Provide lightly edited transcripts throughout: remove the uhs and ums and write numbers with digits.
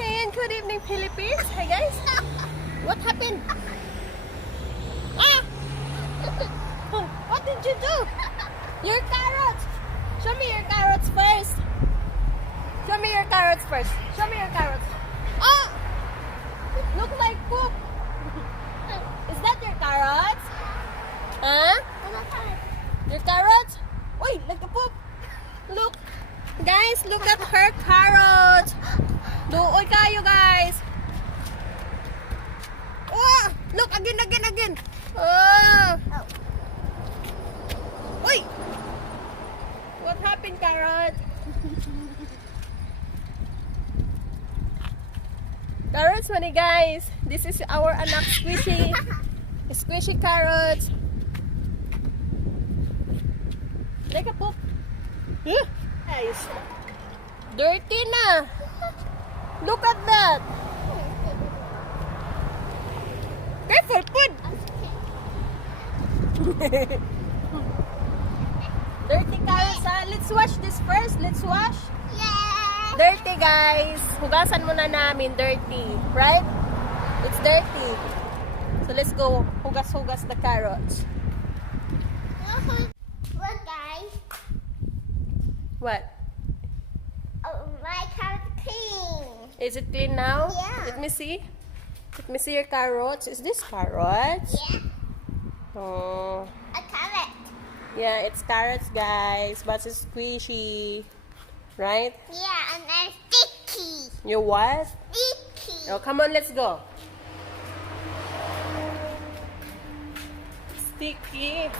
saying good evening, Philippines. Hi guys. What happened? Ah! What did you do? Your carrots. Show me your carrots first. Show me your carrots first. Show me your carrots. Oh! Look like poop. Is that your carrots? Huh? Your carrots? Wait, like a poop. Look. Guys, look at her carrots. Doon kayo, guys. Oh, look, again. Oh. Uy! What happened, carrot? Carrots money, guys. This is our anak squishy carrots. Like a poop. Guys, dirty na. Look at that. Careful, food. Dirty carrots, ha? Let's wash this first. Let's wash. Yeah. Dirty, guys. Hugasan muna namin. Dirty. Right? It's dirty. So, let's go. Hugas the carrots. Look, guys. What? Oh, my carrot clean. Is it clean now? Yeah. Let me see. Let me see your carrots. Is this carrots? Yeah. Oh. A carrot. Yeah, it's carrots, guys. But it's squishy. Right? Yeah, and they're sticky. You what? Sticky. Oh, come on, let's go. Sticky.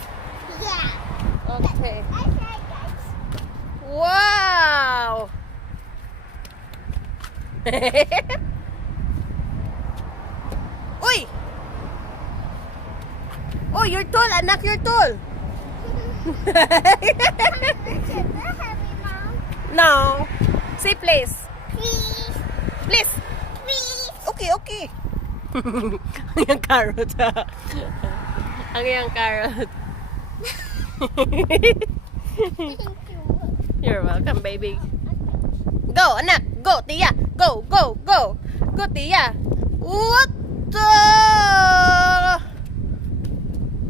Yeah. Okay. Okay, guys. Wow! Uy! Oh, your tool, anak, your tool. No. Say please. Please. Please. Please. Okay. Ang yung carrot, ha? Ang yung carrot. Thank you. You're welcome, baby. Go, anak. Go, Tia. Go. Go, Tia. What the?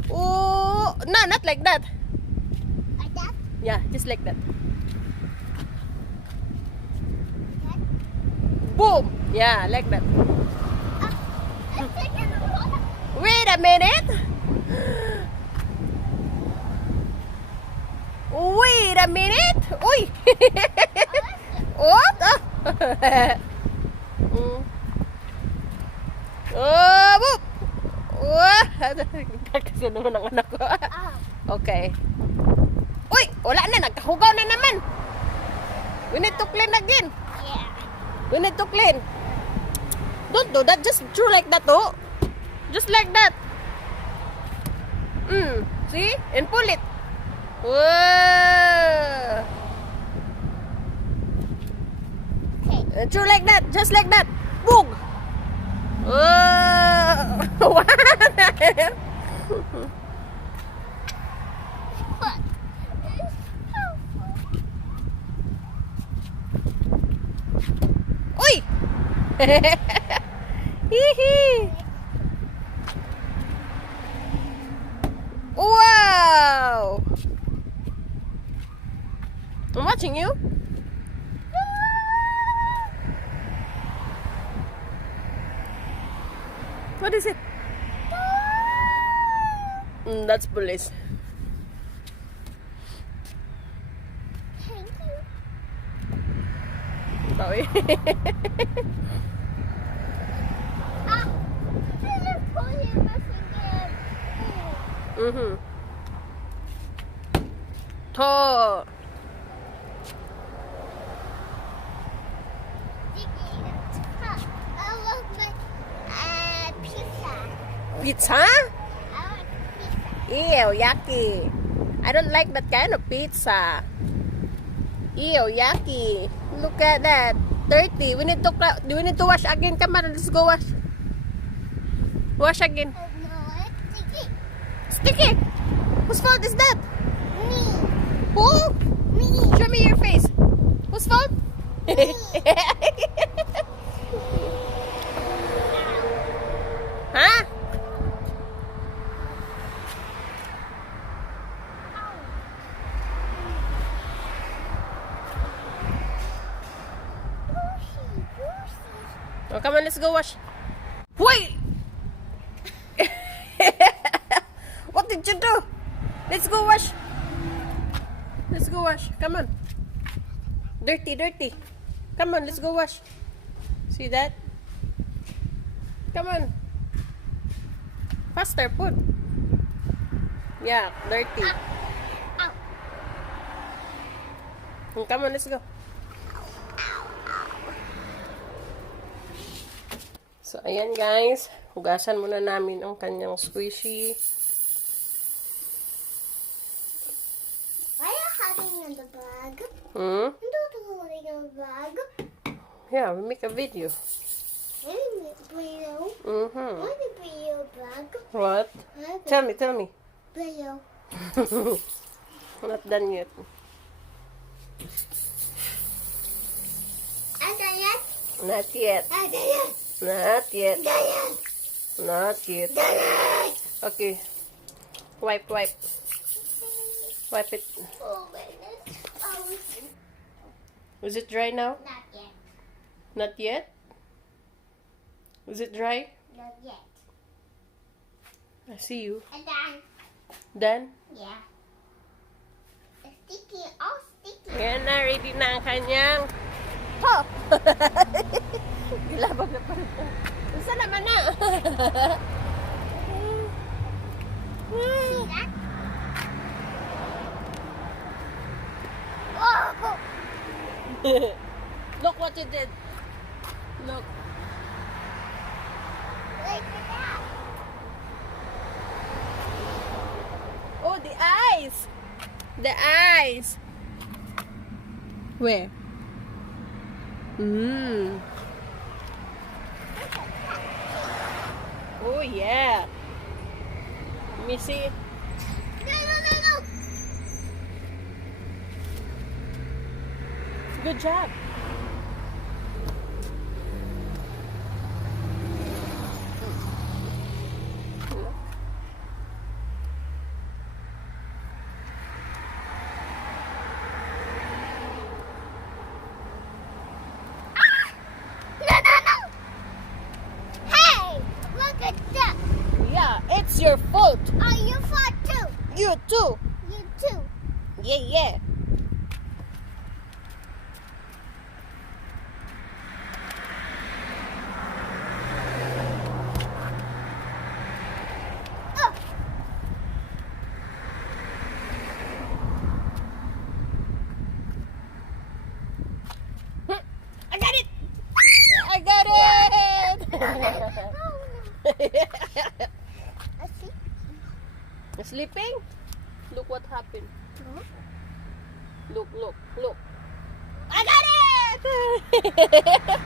Oh, no, not like that. Like that? Yeah, just like that. Like Boom. Yeah, like that. that? Let's take it away. Wait a minute. Wait a minute. Uy. What? Oh, boop. Wah. Kasi naman ang anak ko. Okay. Uy, wala na. Nagkahugaw na naman. We need to clean again. Yeah. We need to clean. Don't do that. Just throw like that, oh. Just like that. See? And pull it. Whoa. Okay. Throw like that. Just like that. Boom. Whoa. What? Uy. Hihi. Wow! I'm watching you. What is it? That's police. Thank you. Sorry. Let's pull him up again. To. I love my pizza. Pizza? I like pizza. Ew, yucky. I don't like that kind of pizza. Ew, yucky. Look at that. Dirty. We need to wash again. Come on, let's go wash. Wash again. No, it's sticky. Sticky. Whose fault is that? Me. Who? Me. Show me your face. Whose fault? Me. Oh, come on, let's go wash. Wait! What did you do? Let's go wash. Let's go wash. Come on. Dirty, dirty. Come on, let's go wash. See that? Come on. Faster, put. Yeah, dirty. Come on, let's go. So, ayan guys. Hugasan muna namin ang kanyang squishy. Why are you having in the bag? Hmm? I'm not holding a bag. Yeah, we make a video. I didn't bring you. Mm-hmm. I didn't bring you a bag. What? Tell me, tell me. Bring you. Not done yet. I done yet? Not yet. I done yet? Not yet. Done yet? Not yet. Done yet? Okay. Wipe, wipe. Wipe it. Oh my goodness. Oh, Is it dry now? not yet. Not yet? Is it dry? Not yet. I see you. And then, Done? yeah. It's sticky. Oh, sticky. Ayan na, ready na ang kanyang top. Dilabag na pa rin. Saan naman na? See that? Oh! Look what you did. Look. Look at that. Oh, the eyes. The eyes. Where? Mm. Oh, yeah. Let me see it. No, no, no, no. Good job. No, no, no. Hey, look at that. Yeah, it's your fault. Oh, you fought too. You too. You too. Yeah, yeah. Oh. I got it. I got it. Oh, no. I see. Sleeping? Look what happened. Huh? Look, look, look. I got it!